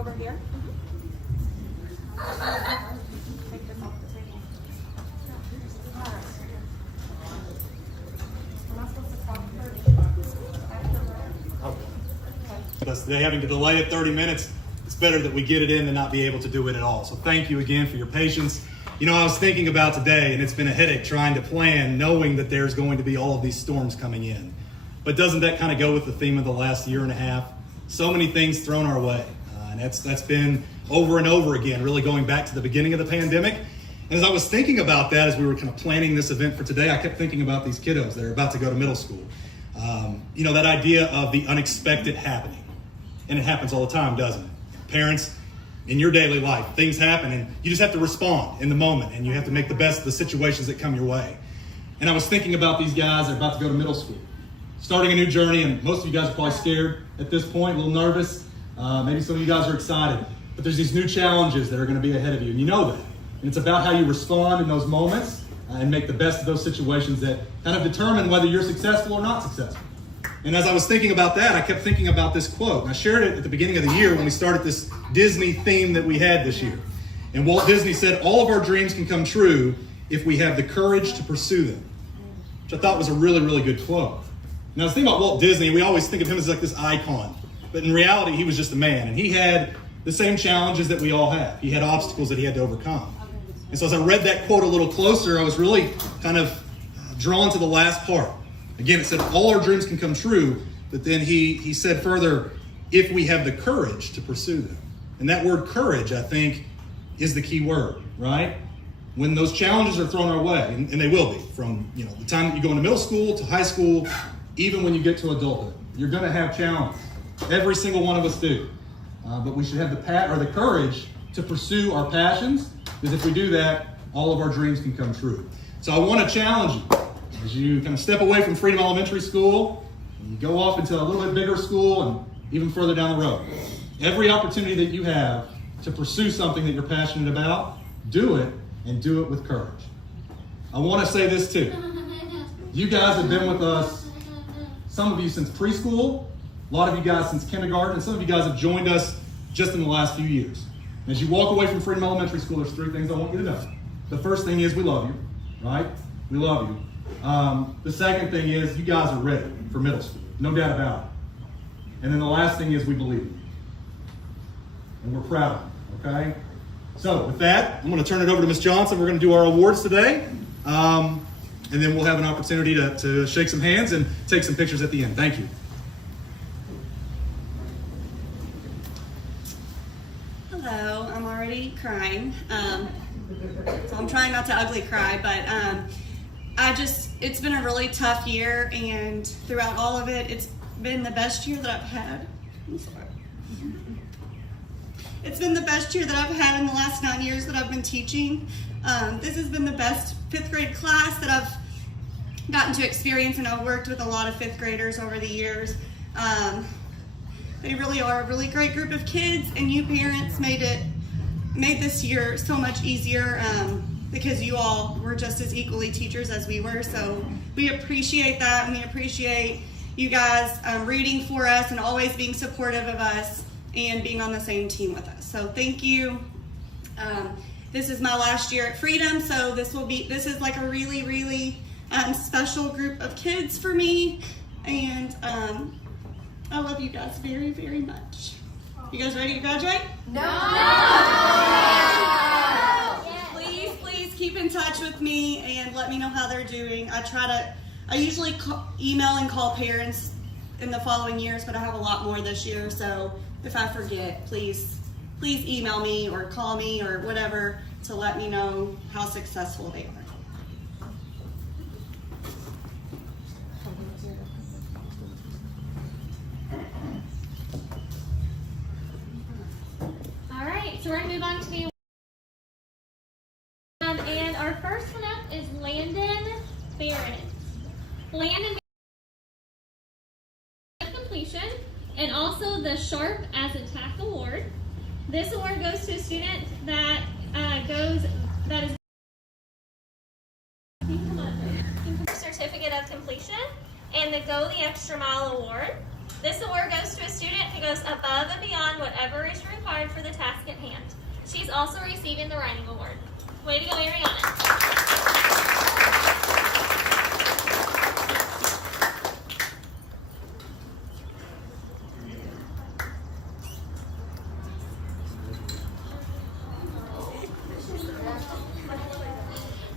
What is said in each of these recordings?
over here. Take this off the table. Alright. Am I supposed to talk first? Because today, having to delay it 30 minutes, it's better that we get it in than not be able to do it at all. So thank you again for your patience. You know, I was thinking about today, and it's been a headache trying to plan, knowing that there's going to be all of these storms coming in. But doesn't that kind of go with the theme of the last year and a half? So many things thrown our way. And that's been over and over again, really going back to the beginning of the pandemic. And as I was thinking about that, as we were kind of planning this event for today, I kept thinking about these kiddos that are about to go to middle school. You know, that idea of the unexpected happening. And it happens all the time, doesn't it? Parents, in your daily life, things happen and you just have to respond in the moment, and you have to make the best of the situations that come your way. And I was thinking about these guys that are about to go to middle school, starting a new journey, and most of you guys are probably scared at this point, a little nervous. Maybe some of you guys are excited, but there's these new challenges that are going to be ahead of you, and you know that. And it's about how you respond in those moments and make the best of those situations that kind of determine whether you're successful or not successful. And as I was thinking about that, I kept thinking about this quote. And I shared it at the beginning of the year when we started this Disney theme that we had this year. And Walt Disney said, all of our dreams can come true if we have the courage to pursue them, which I thought was a really, really good quote. And I was thinking about Walt Disney, and we always think of him as like this icon. But in reality, he was just a man, and he had the same challenges that we all have. He had obstacles that he had to overcome. And so as I read that quote a little closer, I was really kind of drawn to the last part. Again, it said all our dreams can come true, but then he said further, if we have the courage to pursue them. And that word courage, I think, is the key word, right? When those challenges are thrown our way, and they will be, from the time that you go into middle school to high school, even when you get to adulthood, you're going to have challenges. Every single one of us do. But we should have the courage to pursue our passions, because if we do that, all of our dreams can come true. So I want to challenge you. As you kind of step away from Freedom Elementary School, and you go off into a little bit bigger school and even further down the road. Every opportunity that you have to pursue something that you're passionate about, do it, and do it with courage. I want to say this too. You guys have been with us, some of you since preschool, a lot of you guys since kindergarten, and some of you guys have joined us just in the last few years. And as you walk away from Freedom Elementary School, there's 3 things I want you to know. The first thing is we love you, right? We love you. The second thing is you guys are ready for middle school, no doubt about it. And then the last thing is we believe you. And we're proud of you, okay? So with that, I'm going to turn it over to Ms. Johnson. We're going to do our awards today. And then we'll have an opportunity to shake some hands and take some pictures at the end. Thank you. Hello, I'm already crying. So I'm trying not to ugly cry, but it's been a really tough year, and throughout all of it, it's been the best year that I've had. I'm sorry. It's been the best year that I've had in the last 9 years that I've been teaching. This has been the best 5th grade class that I've gotten to experience, and I've worked with a lot of 5th graders over the years. They really are a really great group of kids, and you parents made this year so much easier because you all were just as equally teachers as we were. So we appreciate that, and we appreciate you guys rooting for us and always being supportive of us and being on the same team with us. So thank you. This is my last year at Freedom, so this is like a really, really special group of kids for me, and I love you guys very, very much. You guys ready to graduate? No! Please keep in touch with me and let me know how they're doing. I usually email and call parents in the following years, but I have a lot more this year, so if I forget, please email me or call me or whatever to let me know how successful they are. All right, so we're going to move on to the and our first one up is Landon Barron. Landon completion, and also the Sharp as a Tack Award. This award goes to a student that is certificate of completion and the Go the Extra Mile Award. This award goes to a student who goes above and beyond whatever is required for the task at hand. She's also receiving the writing award. Way to go, Ariana.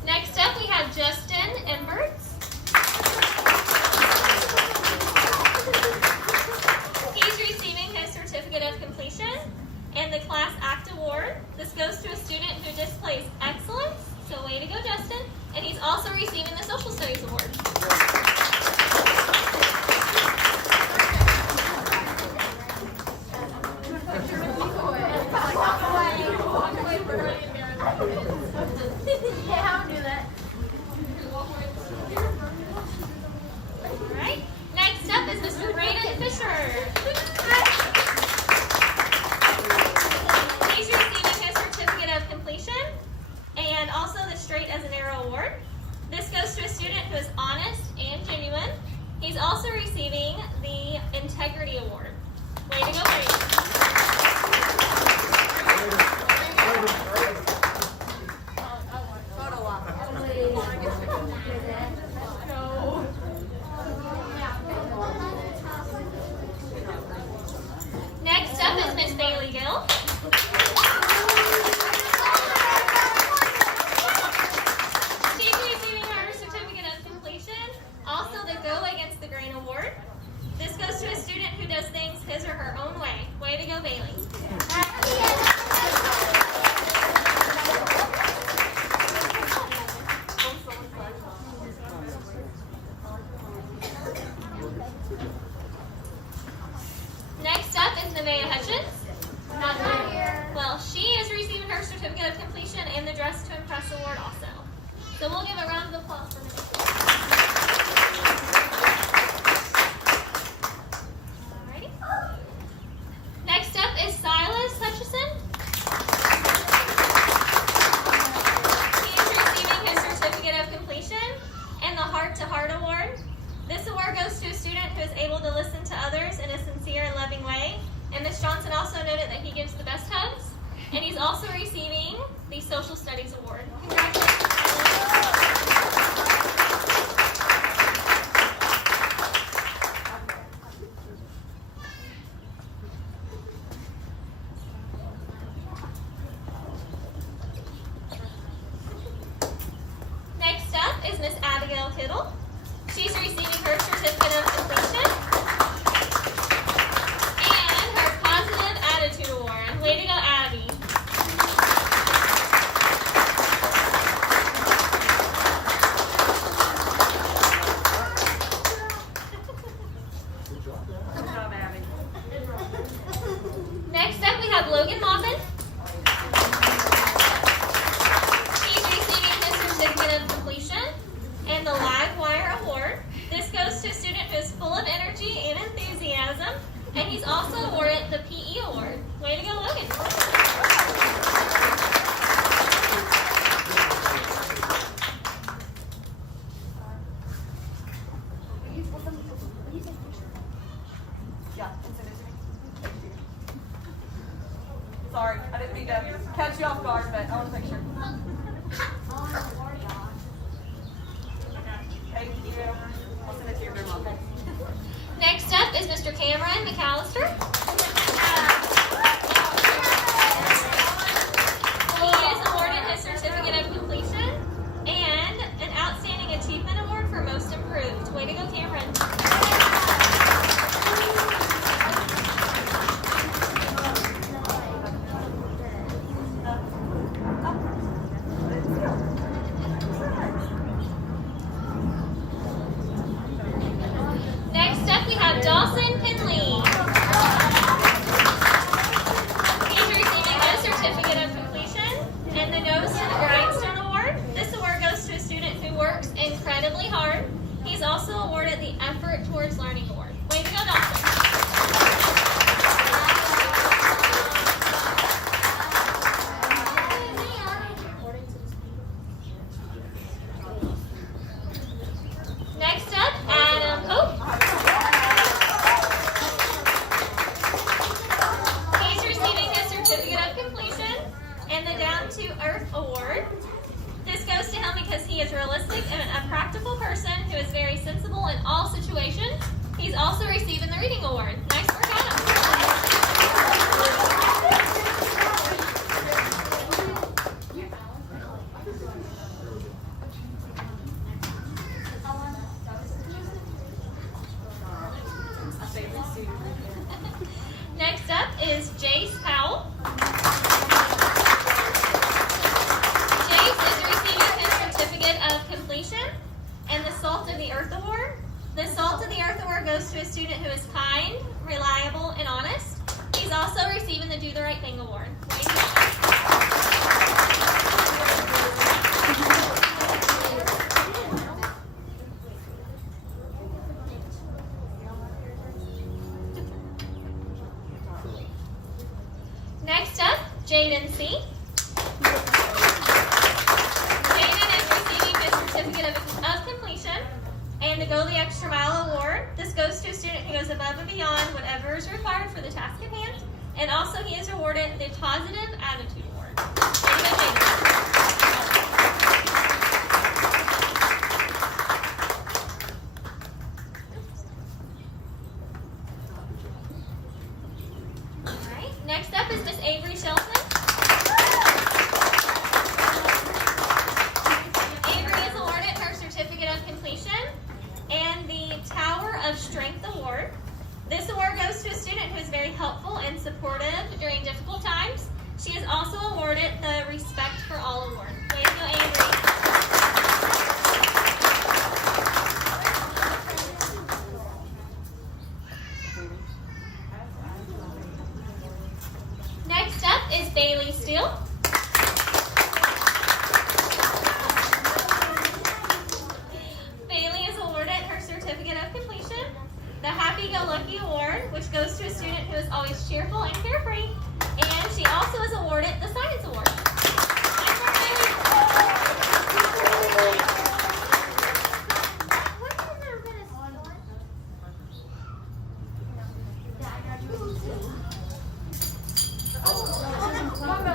Next up, we have Justin Emberts. He's receiving his certificate of completion and the Class Act Award. This goes to a student who displays excellence, so way to go, Justin. And he's also receiving the Social Studies Award. Alright, next up is Mr. Brayden Fisher. He's receiving his certificate of completion and also the Straight as an Arrow Award. This goes to a student who is honest and genuine. He's also receiving the Integrity Award. Way to go, Brayden. Next up is Miss Bailey Gill. She's receiving her certificate of completion, also the Go Against the Grain Award. This goes to a student who does things his or her own way. Way to go, Bailey. Next up is Nevaeh Hutchins. Not here. Well, she is receiving her certificate of completion and the Dress to Impress award also. So we'll give a round of applause for Nevaeh. Alrighty. Next up is Silas Hutchison. He is receiving his certificate of completion and the Heart to Heart Award. This award goes to a student who is able to listen to others in a sincere and loving way. And Ms. Johnson also noted that he gives the best hugs. And he's also receiving the Social Studies Award. Congratulations. Next up is Miss Abigail Kittle. She's receiving her certificate of completion and her Positive Attitude Award. Way to go, Abby. Next up, we have Logan Moffin. He's receiving his certificate of completion and the Livewire Award. This goes to a student who is full of energy and enthusiasm, and he's also awarded the PE Award. Way to go, Logan. Sorry, I didn't mean to catch you off guard, but I want a picture. Thank you. I'll send it to your mom. Next up is Mr. Cameron McAllister. He is awarded his certificate of completion and an Outstanding Achievement Award for Most Improved. Way to go, Cameron. Next up, we have Dawson Pinley. to Earth Award. This goes to him because he is realistic and a practical person who is very sensible in all situations. He's also receiving the Reading Award. Nice work, Adam. Next up is Jace Powell. Jace is receiving his certificate of completion and the Salt of the Earth Award. The Salt of the Earth Award goes to a student who is kind, reliable, and honest. He's also receiving the Do the Right Thing Award. Next up, Jaden C. Jaden is receiving his certificate of completion and the Go the Extra Mile Award. This goes to a student who goes above and beyond whatever is required for the task at hand. And also he is awarded the Positive Attitude Award. Way to go, Jaden. Next up is Miss Avery Shelton. Avery is awarded her Certificate of Completion and the Tower of Strength Award. This award goes to a student who is very helpful and supportive during difficult times. She is also awarded the Respect for All Award. Way to go, Avery. Next up is Bailey Steele. Bailey is awarded her Certificate of Completion, the Happy-Go-Lucky Award, which goes to a student who is always cheerful and carefree, and she also is awarded the Science Award. Nice work, Bailey.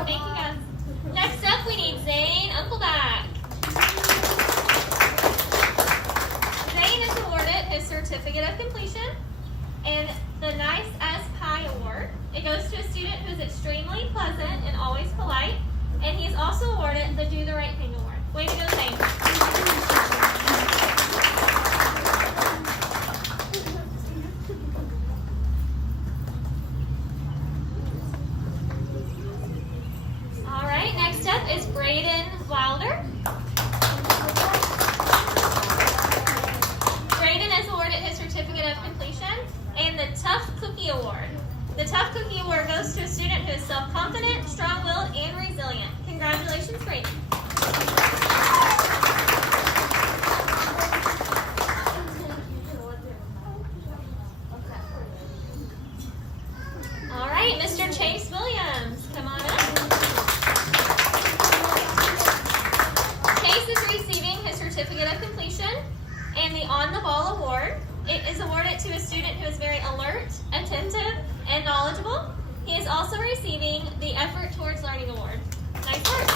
Thank you, guys. Next up, we need Zane Uncleback. Zane is awarded his Certificate of Completion and the Nice as Pie Award. It goes to a student who is extremely pleasant and always polite, and he is also awarded the Do the Right Thing Award. Way to go, Zane. All right, next up is Braden Wilder. Braden is awarded his Certificate of Completion and the Tough Cookie Award. The Tough Cookie Award goes to a student who is self-confident, strong-willed, and resilient. Congratulations, Braden. All right, Mr. Chase Williams, come on up. Chase is receiving his Certificate of Completion and the On the Ball Award. It is awarded to a student who is very alert, attentive, and knowledgeable. He is also receiving the Effort Towards Learning Award. Nice work.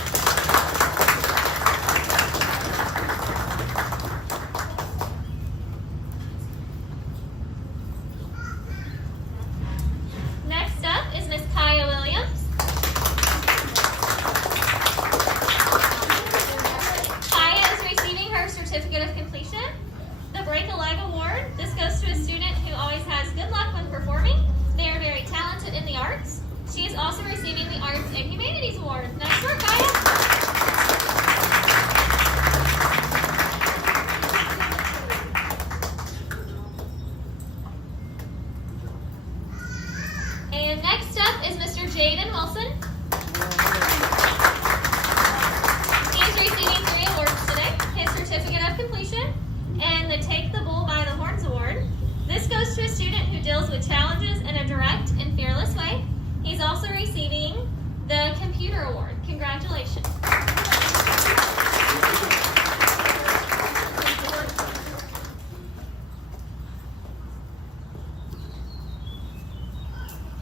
Next up is Miss Kaya Williams. Kaya is receiving her Certificate of Completion, the Break a Leg Award. This goes to a student who always has good luck when performing. They are very talented in the arts. She is also receiving the Arts and Humanities Award. Nice work, Kaya. And next up is Mr. Jaden Wilson. He is receiving 3 awards today. His Certificate of Completion and the Take the Bull by the Horns Award. This goes to a student who deals with challenges in a direct and fearless way. He's also receiving the Computer Award. Congratulations.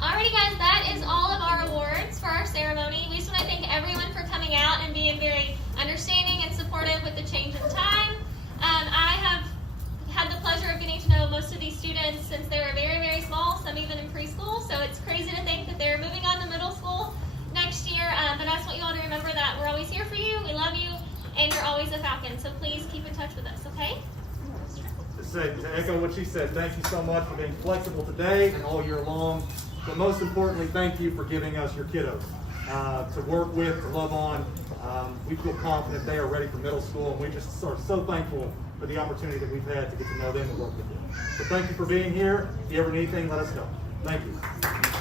Alrighty guys, that is all of our awards for our ceremony. We just want to thank everyone for coming coming out and being very understanding and supportive with the change in time. I have had the pleasure of getting to know most of these students since they were very, very small, some even in preschool. So it's crazy to think that they're moving on to middle school next year. But I just want you all to remember that we're always here for you, we love you, and you're always a Falcon. So please keep in touch with us, okay? To echo what she said, thank you so much for being flexible today and all year long. But most importantly, thank you for giving us your kiddos to work with, to love on. We feel confident they are ready for middle school, and we just are so thankful for the opportunity that we've had to get to know them and work with them. So thank you for being here. If you ever need anything, let us know. Thank you.